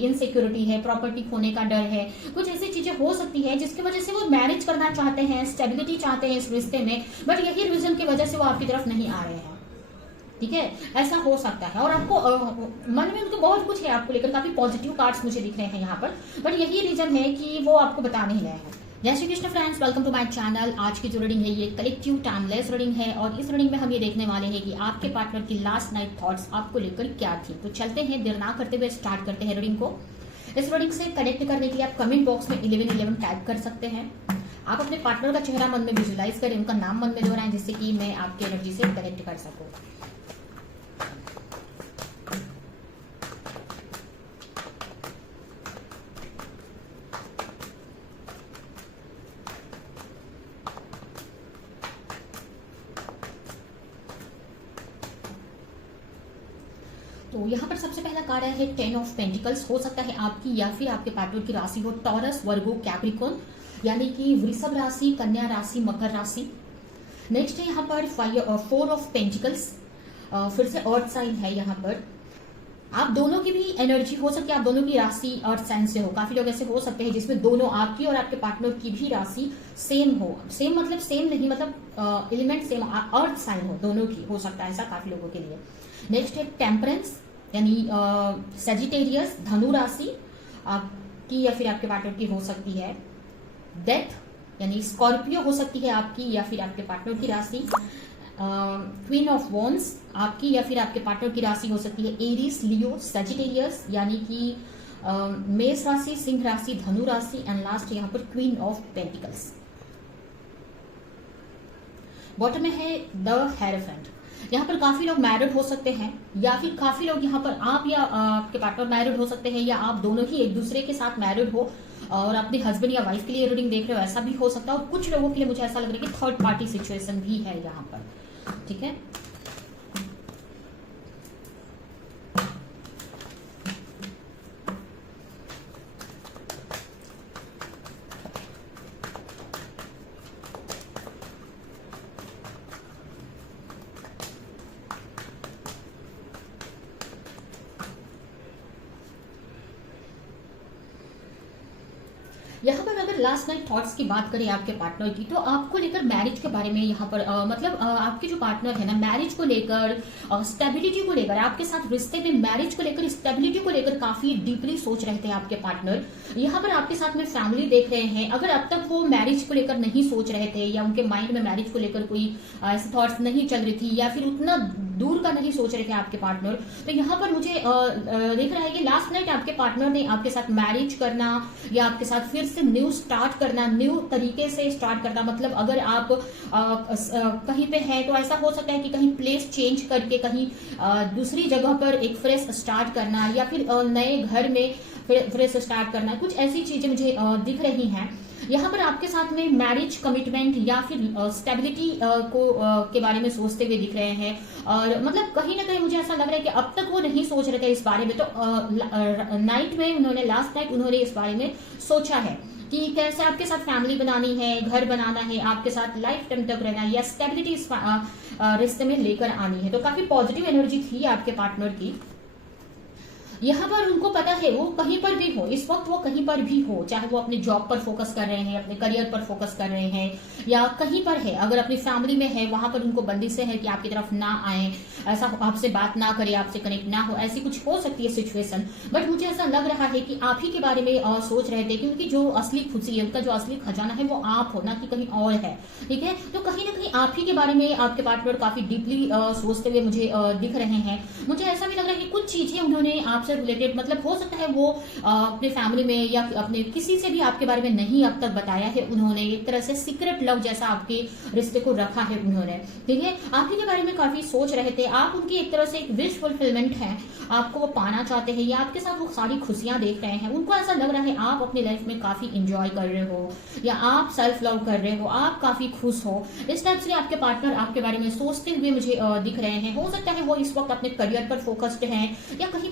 Insecurity है, property खोने का डर है, कुछ ऐसी चीजें हो सकती है जिसकी वजह से वो मैरिज करना चाहते हैं, स्टेबिलिटी चाहते हैं इस रिश्ते में, बट यही रीजन की वजह से वो आपकी तरफ नहीं आ रहे हैं। ठीक है, ऐसा हो सकता है। और आपको मन में उनको बहुत कुछ है आपको लेकर, काफी पॉजिटिव कार्ड्स मुझे दिख रहे हैं यहाँ पर, बट यही रीजन है कि वो आपको बता नहीं रहे हैं। जय Shri Krishna friends, welcome to my channel. आज की जो रीडिंग है ये कलेक्टिव टाइमलेस रीडिंग है, और इस रीडिंग में हम ये देखने वाले हैं कि आपके पार्टनर की लास्ट नाइट थॉट्स आपको लेकर क्या थी। तो चलते हैं, देर ना करते हुए स्टार्ट करते हैं रीडिंग को। इस रीडिंग से कनेक्ट करने के लिए आप कमेंट बॉक्स में 1111 टाइप कर सकते हैं। आप अपने पार्टनर का चेहरा मन में विजुअलाइज करें, उनका नाम मन में दोहराएं, जिससे कि मैं आपकी एनर्जी से कनेक्ट कर सकूं। तो यहाँ पर सबसे पहला कार्ड है 10 ऑफ पेंटिकल्स। हो सकता है आपकी या फिर आपके पार्टनर की राशि हो टॉरस, वर्गो, कैप्रिकॉर्न, यानी कि वृषभ राशि, कन्या राशि, मकर राशि। नेक्स्ट है यहाँ पर 4 ऑफ पेंटिकल्स, फिर से अर्थ साइन है। यहाँ पर आप दोनों की भी एनर्जी हो सकती है, आप दोनों की राशि अर्थ साइन से हो। काफी लोग ऐसे हो सकते हैं जिसमें दोनों, आपकी और आपके पार्टनर की भी राशि सेम हो। सेम मतलब सेम नहीं, मतलब एलिमेंट सेम, अर्थ साइन हो, दोनों की हो सकता है ऐसा काफी लोगों के लिए। नेक्स्ट है टेम्परेंस, यानी सेजिटेरियस, धनु राशि आपकी या फिर आपके पार्टनर की हो सकती है। डेथ, यानी स्कॉर्पियो हो सकती है आपकी या फिर आपके पार्टनर की राशि। क्वीन ऑफ वॉन्स आपकी या फिर आपके पार्टनर की राशि हो सकती है। एरीज, लियो, सेजिटेरियस, यानी कि मेष राशि, सिंह राशि, धनु राशि। एंड लास्ट यहाँ पर क्वीन ऑफ पेंटिकल्स। बॉटम में है द हेरोफेंट। यहाँ पर काफी लोग मैरिड हो सकते हैं, या फिर काफी लोग यहाँ पर आप या आपके पार्टनर मैरिड हो सकते हैं, या आप दोनों ही एक दूसरे के साथ मैरिड हो और अपने हस्बैंड या वाइफ के लिए रीडिंग देख रहे हो, ऐसा भी हो सकता है। और कुछ लोगों के लिए मुझे ऐसा लग रहा है कि थर्ड पार्टी सिचुएशन भी है यहाँ पर। ठीक है, यहाँ पर अगर लास्ट नाइट थॉट्स की बात करें आपके पार्टनर की, तो आपको लेकर मैरिज के बारे में यहाँ पर मतलब आपके जो पार्टनर है ना, मैरिज को लेकर, स्टेबिलिटी को लेकर, आपके साथ रिश्ते में मैरिज को लेकर, स्टेबिलिटी को लेकर काफी डीपली सोच रहे थे आपके पार्टनर। यहाँ पर आपके साथ में फैमिली देख रहे हैं। अगर अब तक वो मैरिज को लेकर नहीं सोच रहे थे, या उनके माइंड में मैरिज को लेकर कोई ऐसे थॉट्स नहीं चल रही थी, या फिर उतना दूर का नहीं सोच रहे थे आपके पार्टनर, तो यहाँ पर मुझे देख रहा है कि लास्ट नाइट आपके पार्टनर ने आपके साथ मैरिज करना, या आपके साथ फिर से न्यू स्टार्ट करना, न्यू तरीके से स्टार्ट करना। मतलब अगर आप कहीं पे हैं तो ऐसा हो सकता है कि कहीं प्लेस चेंज करके कहीं दूसरी जगह पर एक फ्रेश स्टार्ट करना, या फिर नए घर में फ्रेश स्टार्ट करना। कुछ ऐसी चीजें मुझे दिख रही हैं। यहाँ पर आपके साथ में मैरिज कमिटमेंट या फिर स्टेबिलिटी के बारे में सोचते हुए दिख रहे हैं। और मतलब कहीं ना कहीं मुझे ऐसा लग रहा है कि अब तक वो नहीं सोच रहे थे इस बारे में, तो नाइट में उन्होंने, लास्ट नाइट उन्होंने इस बारे में सोचा है कि कैसे आपके साथ फैमिली बनानी है, घर बनाना है, आपके साथ लाइफ टाइम तक रहना है, या स्टेबिलिटी इस रिश्ते में लेकर आनी है। तो काफी पॉजिटिव एनर्जी थी आपके पार्टनर की। यहाँ पर उनको पता है वो कहीं पर भी हो, इस वक्त वो कहीं पर भी हो, चाहे वो अपने जॉब पर फोकस कर रहे हैं, अपने करियर पर फोकस कर रहे हैं, या कहीं पर है, अगर अपनी फैमिली में है, वहां पर उनको बंदिशें है कि आपकी तरफ ना आए, ऐसा आपसे बात ना करे, आपसे कनेक्ट ना हो, ऐसी कुछ हो सकती है सिचुएशन। बट मुझे ऐसा लग रहा है कि आप ही के बारे में सोच रहे थे, क्योंकि जो असली खुशी है, उनका जो असली खजाना है वो आप हो, ना कि कहीं और है। ठीक है, तो कहीं ना कहीं आप ही के बारे में आपके पार्टनर काफी डीपली सोचते हुए मुझे दिख रहे हैं। मुझे ऐसा भी लग रहा है कि कुछ चीजें उन्होंने आपसे रिलेटेड, मतलब हो सकता है वो अपने फैमिली में या अपने किसी से भी आपके बारे में नहीं अब तक बताया है उन्होंने, एक तरह से सीक्रेट लव जैसा आपके रिश्ते को रखा है उन्होंने। ठीक है, आप ही के बारे में काफी सोच रहे थे। आप उनकी एक तरह से एक विश फुलफिलमेंट है, आपको वो पाना चाहते हैं, या आपके साथ वो सारी खुशियां देख रहे हैं। उनको ऐसा लग रहा है आप अपनी लाइफ में काफी इंजॉय कर रहे हो, या आप सेल्फ लव कर रहे हो, आप काफी खुश हो। इस टाइप से आपके पार्टनर आपके बारे में सोचते हुए मुझे दिख रहे हैं। हो सकता है वो इस वक्त अपने करियर पर फोकस्ड हैं, या कहीं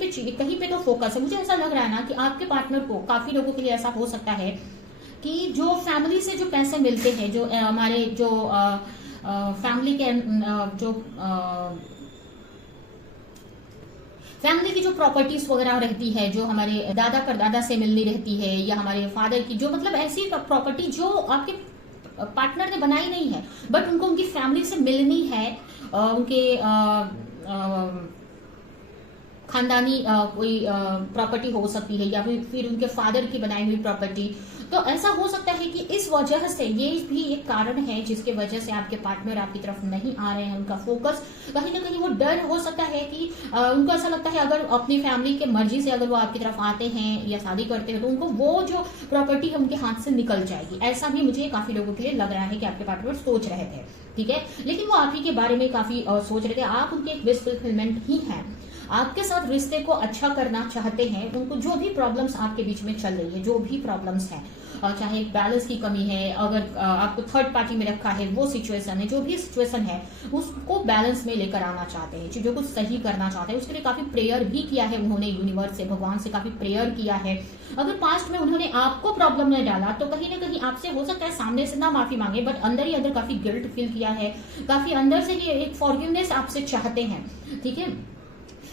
पे तो फोकस है। मुझे ऐसा लग रहा है ना कि आपके पार्टनर को, काफी लोगों के लिए ऐसा हो सकता है कि जो फैमिली से जो पैसे मिलते हैं, जो हमारे जो फैमिली के जो फैमिली की जो प्रॉपर्टीज वगैरह रहती है, जो हमारे दादा परदादा से मिलनी रहती है, या हमारे फादर की जो मतलब ऐसी प्रॉपर्टी जो आपके पार्टनर ने बनाई नहीं है बट उनको उनकी फैमिली से मिलनी है, उनके खानदानी कोई प्रॉपर्टी हो सकती है, या फिर उनके फादर की बनाई हुई प्रॉपर्टी। तो ऐसा हो सकता है कि इस वजह से ये भी एक कारण है जिसके वजह से आपके पार्टनर आपकी तरफ नहीं आ रहे हैं। उनका फोकस कहीं ना कहीं वो डर हो सकता है कि उनको ऐसा लगता है अगर अपनी फैमिली के मर्जी से अगर वो आपकी तरफ आते हैं या शादी करते हैं तो उनको वो जो प्रॉपर्टी है उनके हाथ से निकल जाएगी। ऐसा भी मुझे काफी लोगों के लिए लग रहा है कि आपके पार्टनर सोच रहे थे, ठीक है, लेकिन वो आप ही के बारे में काफी सोच रहे थे। आप उनके एक विश फुलफिलमेंट ही हैं, आपके साथ रिश्ते को अच्छा करना चाहते हैं। उनको जो भी प्रॉब्लम्स आपके बीच में चल रही है, जो भी प्रॉब्लम्स हैं, चाहे बैलेंस की कमी है, अगर आपको थर्ड पार्टी में रखा है वो सिचुएशन है, जो भी सिचुएशन है उसको बैलेंस में लेकर आना चाहते हैं, चीजों को सही करना चाहते हैं। उसके लिए काफी प्रेयर भी किया है उन्होंने, यूनिवर्स से, भगवान से काफी प्रेयर किया है। अगर पास्ट में उन्होंने आपको प्रॉब्लम में डाला तो कहीं ना कहीं आपसे हो सकता है सामने से ना माफी मांगे बट अंदर ही अंदर काफी गिल्ट फील किया है, काफी अंदर से ही एक फॉरगिवनेस आपसे चाहते हैं, ठीक है।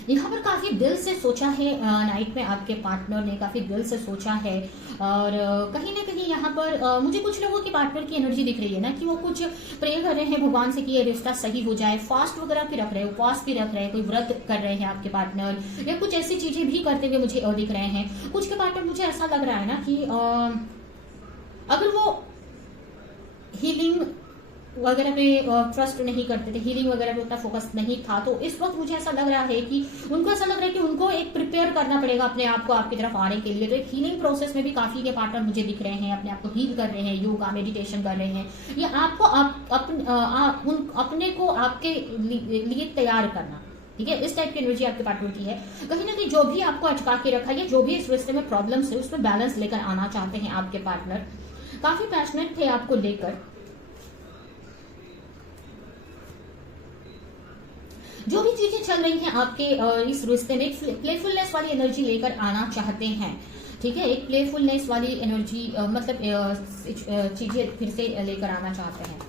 यहाँ पर काफी दिल से सोचा है नाइट में आपके पार्टनर ने, काफी दिल से सोचा है। और कहीं ना कहीं यहाँ पर मुझे कुछ लोगों के पार्टनर की एनर्जी दिख रही है ना कि वो कुछ प्रे कर रहे हैं भगवान से कि ये रिश्ता सही हो जाए, फास्ट वगैरह भी रख रहे हैं, उपवास भी रख रहे हैं, कोई व्रत कर रहे हैं आपके पार्टनर, या कुछ ऐसी चीजें भी करते हुए मुझे दिख रहे हैं। कुछ के पार्टनर मुझे ऐसा लग रहा है ना कि अगर वो हीलिंग वगैरह पे ट्रस्ट नहीं करते थे, हीलिंग वगैरह पे उतना फोकस नहीं था, तो इस वक्त मुझे ऐसा लग रहा है कि उनको ऐसा लग रहा है कि उनको एक प्रिपेयर करना पड़ेगा अपने आप को आपकी तरफ आने के लिए। तो एक हीलिंग प्रोसेस में भी काफी के पार्टनर मुझे दिख रहे हैं, अपने आप को हील कर रहे हैं, योगा मेडिटेशन कर रहे हैं, या आपको अपने को आपके लिए तैयार करना, ठीक है। इस टाइप की एनर्जी आपके पार्टनर की है। कहीं ना कहीं जो भी आपको अटका के रखा है, जो भी इस रिश्ते में प्रॉब्लम्स है उसमें बैलेंस लेकर आना चाहते हैं आपके पार्टनर। काफी पैशनेट थे आपको लेकर। जो भी चीजें चल रही हैं आपके इस रिश्ते में, प्लेफुलनेस वाली एनर्जी लेकर आना चाहते हैं, ठीक है। एक प्लेफुलनेस वाली एनर्जी मतलब चीजें फिर से लेकर आना चाहते हैं।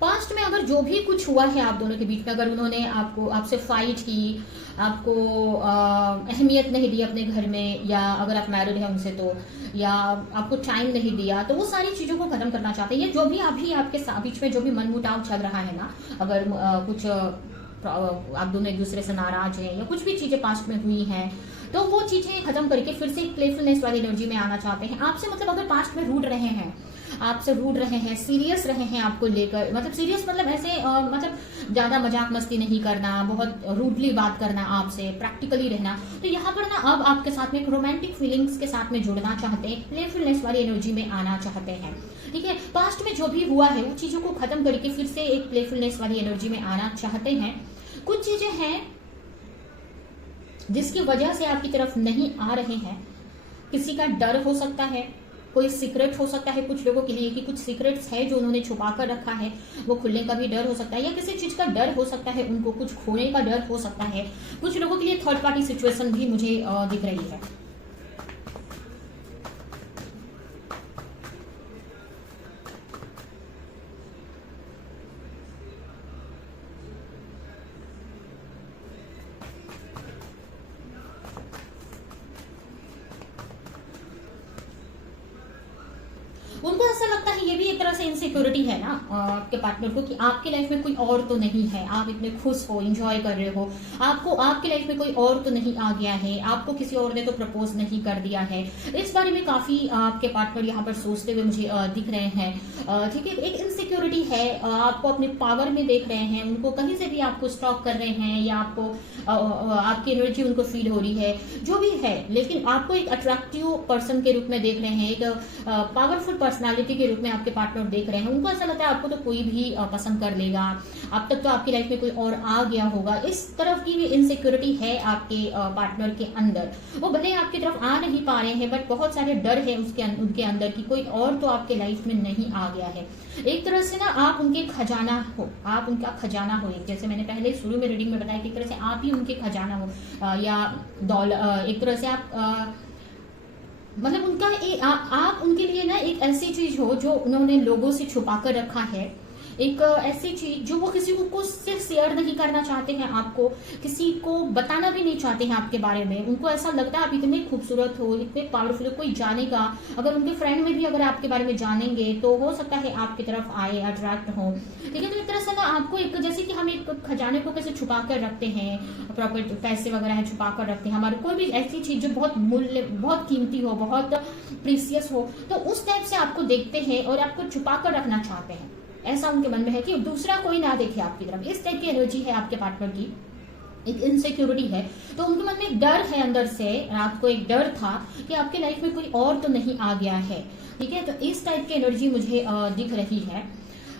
पास्ट में अगर जो भी कुछ हुआ है आप दोनों के बीच में, अगर उन्होंने आपसे फाइट की, आपको अहमियत नहीं दी अपने घर में, या अगर आप मैरिड हैं उनसे तो, या आपको टाइम नहीं दिया, तो वो सारी चीजों को खत्म करना चाहते हैं। जो भी अभी आपके बीच में जो भी मनमुटाव चल रहा है ना, अगर कुछ आप दोनों एक दूसरे से नाराज हैं या कुछ भी चीजें पास्ट में हुई हैं, तो वो चीजें खत्म करके फिर से प्लेफुलनेस वाली एनर्जी में आना चाहते हैं आपसे। मतलब अगर पास्ट में रूठ रहे हैं, आपसे रूठ रहे हैं, सीरियस रहे हैं आपको लेकर, मतलब सीरियस मतलब ऐसे मतलब ज्यादा मजाक मस्ती नहीं करना, बहुत रूडली बात करना आपसे, प्रैक्टिकली रहना, तो यहाँ पर ना अब आपके साथ में एक रोमांटिक फीलिंग्स के साथ में जुड़ना चाहते हैं, प्लेफुलनेस वाली एनर्जी में आना चाहते हैं, ठीक है। पास्ट में जो भी हुआ है वो चीजों को खत्म करके फिर से एक प्लेफुलनेस वाली एनर्जी में आना चाहते हैं। कुछ चीजें हैं जिसकी वजह से आपकी तरफ नहीं आ रहे हैं। किसी का डर हो सकता है, कोई सीक्रेट हो सकता है कुछ लोगों के लिए कि कुछ सीक्रेट्स है जो उन्होंने छुपा कर रखा है, वो खुलने का भी डर हो सकता है, या किसी चीज का डर हो सकता है, उनको कुछ खोने का डर हो सकता है। कुछ लोगों के लिए थर्ड पार्टी सिचुएशन भी मुझे दिख रही है। उनको ऐसा लगता है, ये भी एक तरह से इनसिक्योरिटी है ना आपके पार्टनर को, कि आपकी लाइफ में कोई और तो नहीं है, आप इतने खुश हो, एंजॉय कर रहे हो, आपको आपकी लाइफ में कोई और तो नहीं आ गया है, आपको किसी और ने तो प्रपोज नहीं कर दिया है। इस बारे में काफी आपके पार्टनर यहाँ पर सोचते हुए मुझे दिख रहे हैं, ठीक है। एक इनसिक्योरिटी है, आपको अपने पावर में देख रहे हैं, उनको कहीं से भी आपको स्टॉक कर रहे हैं, या आपको आपकी एनर्जी उनको फील हो रही है, जो भी है, लेकिन आपको एक अट्रैक्टिव पर्सन के रूप में देख रहे हैं, एक पावरफुल पर्सनालिटी के रूप में आपके पार्टनर देख रहे हैं। उनको ऐसा लगता है आपको तो कोई भी पसंद कर लेगा, अब तक तो आपकी लाइफ में कोई और आ गया होगा। इस तरफ की भी इनसिक्योरिटी है आपके पार्टनर के अंदर। वो भले आपकी तरफ आ नहीं पा रहे हैं बट बहुत सारे डर है उनके अंदर कि कोई और तो आपके लाइफ में नहीं आ गया है। एक तरह से ना आप उनके खजाना हो, आप उनका खजाना हो, जैसे मैंने पहले शुरू में रीडिंग में बताया कि एक तरह से आप ही उनके खजाना हो, या एक तरह से आप मतलब उनका आप उनके लिए ना एक ऐसी चीज हो जो उन्होंने लोगों से छुपा कर रखा है, एक ऐसी चीज जो वो किसी को सिर्फ शेयर नहीं करना चाहते हैं, आपको किसी को बताना भी नहीं चाहते हैं आपके बारे में। उनको ऐसा लगता है आप इतने खूबसूरत हो, इतने पावरफुल हो, कोई जानेगा, अगर उनके फ्रेंड में भी अगर आपके बारे में जानेंगे तो हो सकता है आपकी तरफ आए, अट्रैक्ट हो। ठीक है, तो एक तरह से ना आपको एक, जैसे कि हम एक खजाने को कैसे छुपा कर रखते हैं, प्रॉपर्टी पैसे वगैरह है छुपा कर रखते हैं, हमारे कोई भी ऐसी चीज जो बहुत मूल्य, बहुत कीमती हो, बहुत प्रीसियस हो, तो उस टाइप से आपको देखते हैं और आपको छुपा कर रखना चाहते हैं। ऐसा उनके मन में है कि दूसरा कोई ना देखे आपकी तरफ, इस टाइप की एनर्जी है आपके पार्टनर की, एक इनसिक्योरिटी है। तो उनके मन में एक डर है अंदर से, आपको एक डर था कि आपके लाइफ में कोई और तो नहीं आ गया है। ठीक है, तो इस टाइप की एनर्जी मुझे दिख रही है।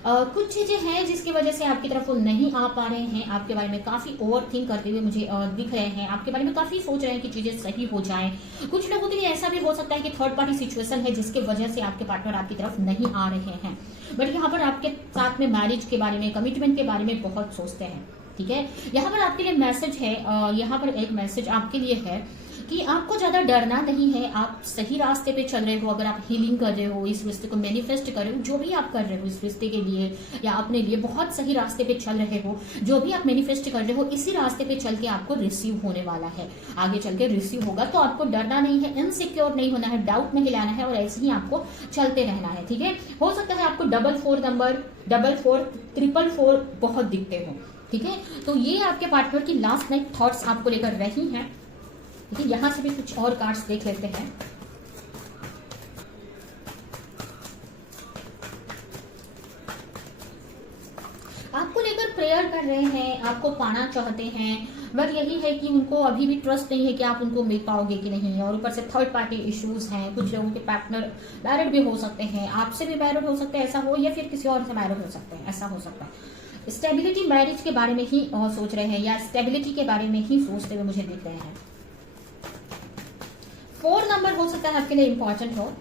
कुछ चीजें हैं जिसकी वजह से आपकी तरफ वो नहीं आ पा रहे हैं, आपके बारे में काफी ओवर थिंक करते हुए मुझे दिख रहे हैं, आपके बारे में काफी सोच रहे हैं कि चीजें सही हो जाएं। कुछ लोगों के लिए ऐसा भी हो सकता है कि थर्ड पार्टी सिचुएशन है जिसके वजह से आपके पार्टनर आपकी तरफ नहीं आ रहे हैं, बट यहाँ पर आपके साथ में मैरिज के बारे में, कमिटमेंट के बारे में बहुत सोचते हैं। ठीक है, यहाँ पर आपके लिए मैसेज है, यहाँ पर एक मैसेज आपके लिए है कि आपको ज्यादा डरना नहीं है, आप सही रास्ते पे चल रहे हो। अगर आप हीलिंग कर रहे हो, इस रिश्ते को मैनिफेस्ट कर रहे हो, जो भी आप कर रहे हो इस रिश्ते के लिए या अपने लिए, बहुत सही रास्ते पे चल रहे हो। जो भी आप मैनिफेस्ट कर रहे हो इसी रास्ते पे चल के आपको रिसीव होने वाला है, आगे चल के रिसीव होगा। तो आपको डरना नहीं है, इनसिक्योर नहीं होना है, डाउट नहीं लाना है और ऐसे ही आपको चलते रहना है। ठीक है, हो सकता है आपको 44 नंबर, 44, 444 बहुत दिखते हो। ठीक है, तो ये आपके पार्टनर की लास्ट नाइट थॉट्स आपको लेकर रही हैं। ठीक है, यहां से भी कुछ और कार्ड्स देख लेते हैं। आपको लेकर प्रेयर कर रहे हैं, आपको पाना चाहते हैं, बट यही है कि उनको अभी भी ट्रस्ट नहीं है कि आप उनको मिल पाओगे कि नहीं। और ऊपर से थर्ड पार्टी इश्यूज हैं, कुछ लोगों के पार्टनर मैरिड भी हो सकते हैं, आपसे भी मैरिड हो सकते हैं ऐसा हो, या फिर किसी और से मैरिड हो सकते हैं ऐसा हो सकता है। स्टेबिलिटी मैरिज के बारे में ही सोच रहे हैं, या स्टेबिलिटी के बारे में ही सोचते हुए मुझे दिख रहे हैं। 4 नंबर हो सकता है आपके लिए इंपॉर्टेंट हो।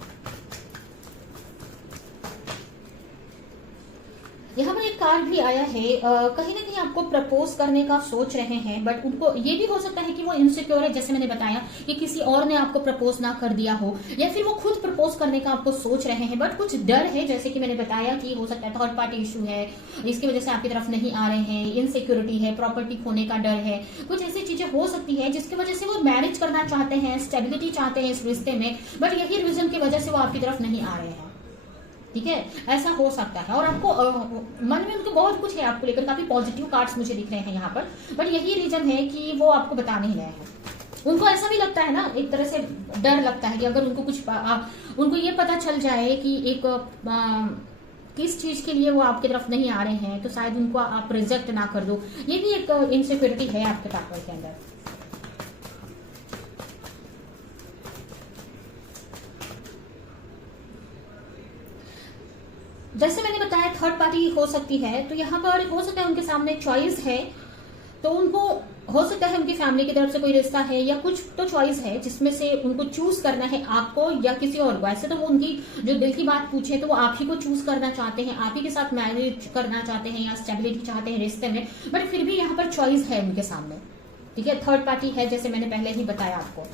यहाँ पर एक कार्ड भी आया है, कहीं ना कहीं आपको प्रपोज करने का सोच रहे हैं, बट उनको ये भी हो सकता है कि वो इनसिक्योर है, जैसे मैंने बताया कि किसी और ने आपको प्रपोज ना कर दिया हो, या फिर वो खुद प्रपोज करने का आपको सोच रहे हैं, बट कुछ डर है, जैसे कि मैंने बताया कि हो सकता है थर्ड पार्टी इशू है, इसकी वजह से आपकी तरफ नहीं आ रहे हैं, इनसिक्योरिटी है, प्रॉपर्टी खोने का डर है, कुछ ऐसी चीजें हो सकती है जिसकी वजह से वो मैरिज करना चाहते हैं, स्टेबिलिटी चाहते हैं इस रिश्ते में, बट यही रीजन की वजह से वो आपकी तरफ नहीं आ रहे हैं। ठीक है, ऐसा हो सकता है। और आपको मन में उनको बहुत कुछ है आपको लेकर, काफी पॉजिटिव कार्ड्स मुझे दिख रहे हैं यहाँ पर, बट यही रीजन है कि वो आपको बता नहीं रहे हैं। उनको ऐसा भी लगता है ना, एक तरह से डर लगता है कि अगर उनको कुछ उनको ये पता चल जाए कि एक किस चीज के लिए वो आपकी तरफ नहीं आ रहे हैं, तो शायद उनको आप रिजेक्ट ना कर दो। ये भी एक इनसिक्योरिटी है आपके पार्टनर के अंदर। जैसे मैंने बताया थर्ड पार्टी हो सकती है, तो यहाँ पर हो सकता है उनके सामने चॉइस है, तो उनको हो सकता है उनकी फैमिली की तरफ से कोई रिश्ता है या कुछ तो चॉइस है जिसमें से उनको चूज करना है आपको या किसी और को। ऐसे तो वो उनकी जो दिल की बात पूछे तो वो आप ही को चूज करना चाहते हैं, आप ही के साथ मैरिज करना चाहते हैं या स्टेबिलिटी चाहते हैं रिश्ते में, बट फिर भी यहाँ पर चॉइस है उनके सामने। ठीक है, थर्ड पार्टी है जैसे मैंने पहले ही बताया आपको।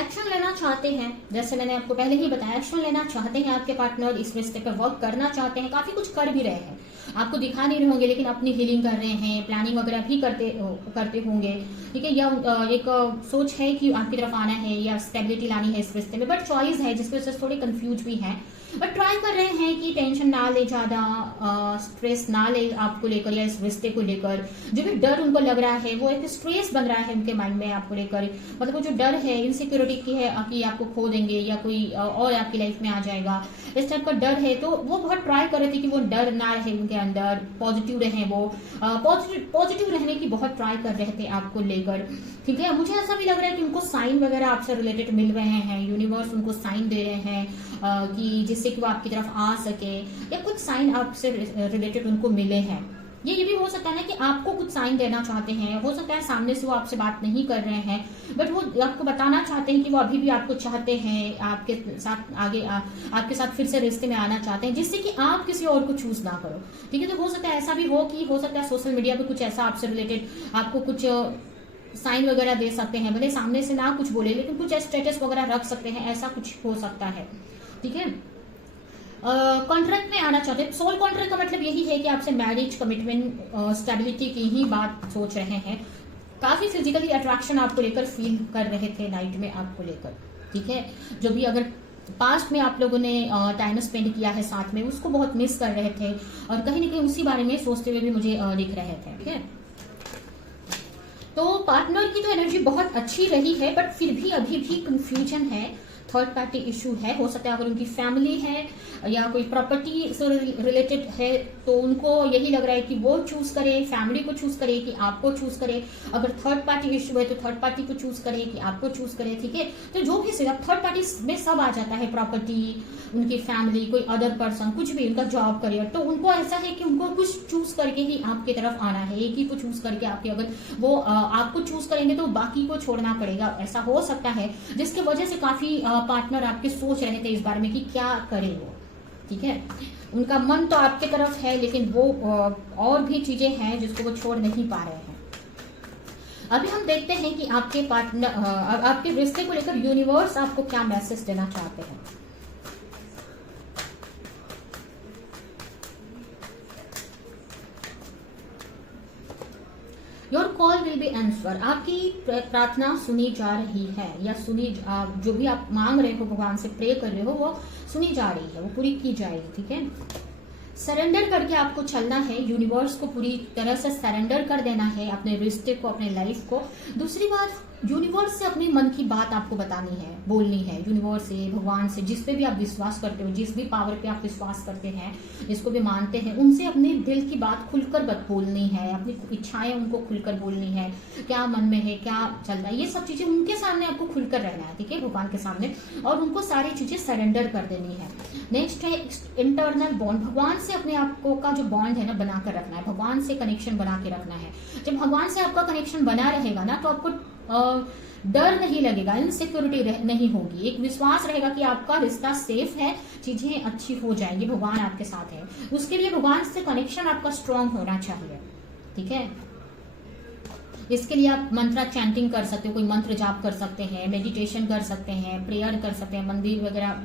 एक्शन लेना चाहते हैं, जैसे मैंने आपको पहले ही बताया, एक्शन लेना चाहते हैं आपके पार्टनर, इस रिश्ते पर वर्क करना चाहते हैं, काफी कुछ कर भी रहे हैं, आपको दिखा नहीं रहे होंगे लेकिन अपनी हीलिंग कर रहे हैं, प्लानिंग वगैरह भी करते होंगे। ठीक है, या एक सोच है कि आपकी तरफ आना है या स्टेबिलिटी लानी है इस रिश्ते में, बट चॉइस है जिसकी वजह से थोड़े कंफ्यूज भी हैं, बट ट्राई कर रहे हैं कि टेंशन ना ले, ज्यादा स्ट्रेस ना ले आपको लेकर या इस रिश्ते को लेकर। जो भी डर उनको लग रहा है वो एक स्ट्रेस बन रहा है उनके माइंड में आपको लेकर, मतलब वो जो डर है इनसिक्योरिटी की है कि आपको खो देंगे या कोई और आपकी लाइफ में आ जाएगा, इस टाइप का डर है। तो वो बहुत ट्राई कर रहे थे कि वो डर ना रहे उनके अंदर, पॉजिटिव रहे, वो पॉजिटिव रहने की बहुत ट्राई कर रहे थे आपको लेकर। ठीक है, मुझे ऐसा भी लग रहा है कि उनको साइन वगैरह आपसे रिलेटेड मिल रहे हैं, यूनिवर्स उनको साइन दे रहे हैं कि जिससे कि वो आपकी तरफ आ सके, या कुछ साइन आपसे रिलेटेड उनको मिले हैं। ये भी हो सकता है कि आपको कुछ साइन देना चाहते हैं, हो सकता है सामने से वो आपसे बात नहीं कर रहे हैं बट वो आपको बताना चाहते हैं कि वो अभी भी आपको चाहते हैं, आपके साथ आगे आपके साथ फिर से रिश्ते में आना चाहते हैं, जिससे कि आप किसी और को चूज ना करो। ठीक है, तो हो सकता है ऐसा भी हो कि हो सकता है सोशल मीडिया पे कुछ ऐसा आपसे रिलेटेड आपको कुछ साइन वगैरह दे सकते हैं, भले सामने से ना कुछ बोले लेकिन कुछ स्टेटस वगैरह रख सकते हैं, ऐसा कुछ हो सकता है। ठीक है, कॉन्ट्रैक्ट में आना चाहते हैं। सोल कॉन्ट्रैक्ट का मतलब यही है कि आपसे मैरिज, कमिटमेंट, स्टेबिलिटी की ही बात सोच रहे हैं। काफी फिजिकली अट्रैक्शन आपको लेकर फील कर रहे थे नाइट में आपको लेकर। ठीक है, जो भी अगर पास्ट में आप लोगों ने टाइम स्पेंड किया है साथ में, उसको बहुत मिस कर रहे थे और कहीं ना कहीं उसी बारे में सोचते हुए भी मुझे दिख रहे थे। ठीक है, तो पार्टनर की तो एनर्जी बहुत अच्छी रही है, बट फिर भी अभी भी कंफ्यूजन है, थर्ड पार्टी इशू है। हो सकता है अगर उनकी फैमिली है या कोई प्रॉपर्टी से रिलेटेड है तो उनको यही लग रहा है कि वो चूज करे, फैमिली को चूज करे कि आपको चूज करे। अगर थर्ड पार्टी इशू है तो थर्ड पार्टी को चूज करे कि आपको चूज करे। ठीक है, तो जो भी सिर्फ थर्ड पार्टी में सब आ जाता है, प्रॉपर्टी, उनकी फैमिली, कोई अदर पर्सन, कुछ भी, उनका जॉब, करियर, तो उनको ऐसा है कि उनको कुछ चूज करके ही आपकी तरफ आना है, एक ही को चूज करके आपके, अगर वो आपको चूज करेंगे तो बाकी को छोड़ना पड़ेगा, ऐसा हो सकता है, जिसकी वजह से काफी पार्टनर आपके सोच रहे थे इस बारे में कि क्या करे वो। ठीक है, उनका मन तो आपके तरफ है लेकिन वो और भी चीजें हैं जिसको वो छोड़ नहीं पा रहे हैं। अभी हम देखते हैं कि आपके पार्टनर, आपके रिश्ते को लेकर यूनिवर्स आपको क्या मैसेज देना चाहते हैं। Your call will be answer, आपकी प्रार्थना सुनी जा रही है, या जो भी आप मांग रहे हो, भगवान से प्रे कर रहे हो, वो सुनी जा रही है, वो पूरी की जाएगी। ठीक है, सरेंडर करके आपको चलना है, यूनिवर्स को पूरी तरह से सरेंडर कर देना है, अपने रिश्ते को, अपने लाइफ को। दूसरी बात, यूनिवर्स से अपने मन की बात आपको बतानी है, बोलनी है, यूनिवर्स से, भगवान से, जिस पे भी आप विश्वास करते हो, जिस भी पावर पे आप विश्वास करते हैं, जिसको भी मानते हैं, उनसे अपने दिल की बात खुलकर बोलनी है, अपनी इच्छाएं उनको खुलकर बोलनी है, क्या मन में है, क्या चल रहा है, ये सब चीजें उनके सामने आपको खुलकर रहना है। ठीक है, भगवान के सामने, और उनको सारी चीजें सरेंडर कर देनी है। नेक्स्ट है इंटरनल बॉन्ड, भगवान से अपने आप को का जो बॉन्ड है ना बनाकर रखना है, भगवान से कनेक्शन बना के रखना है। जब भगवान से आपका कनेक्शन बना रहेगा ना तो आपको डर नहीं लगेगा, इनसिक्योरिटी नहीं होगी, एक विश्वास रहेगा कि आपका रिश्ता सेफ है, चीजें अच्छी हो जाएंगी, भगवान आपके साथ है। उसके लिए भगवान से कनेक्शन आपका स्ट्रांग होना चाहिए। ठीक है, इसके लिए आप मंत्रा चैंटिंग कर सकते हो, कोई मंत्र जाप कर सकते हैं, मेडिटेशन कर सकते हैं, प्रेयर कर सकते हैं, मंदिर वगैरह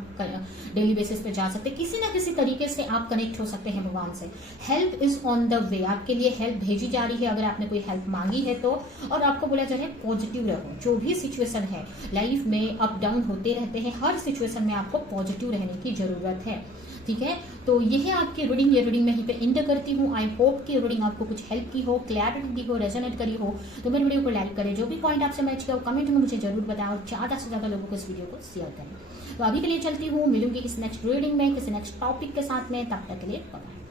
डेली बेसिस पे जा सकते हैं, किसी ना किसी तरीके से आप कनेक्ट हो सकते हैं भगवान से। Help is on the way, आपके लिए हेल्प भेजी जा रही है अगर आपने कोई हेल्प मांगी है तो। और आपको बोला जा रहा है पॉजिटिव रहो, जो भी सिचुएशन है लाइफ में, अप डाउन होते रहते हैं, हर सिचुएशन में आपको पॉजिटिव रहने की जरूरत है। ठीक है, तो ये है आपकी रीडिंग, ये रीडिंग मैं यहीं पे एंड करती हूँ। आई होप कि रीडिंग आपको कुछ हेल्प की हो, क्लैरिटी दी हो, रेजोनेट करी हो, तो मेरे वीडियो को लाइक करें, जो भी पॉइंट आपसे मैच किया कमेंट में मुझे जरूर बताएं और ज्यादा से ज्यादा लोगों को इस वीडियो को शेयर करें। तो अभी के लिए चलती हूँ, मिलूंगी इस नेक्स्ट रीडिंग में किसी नेक्स्ट टॉपिक के साथ में, तब तक के लिए बाय।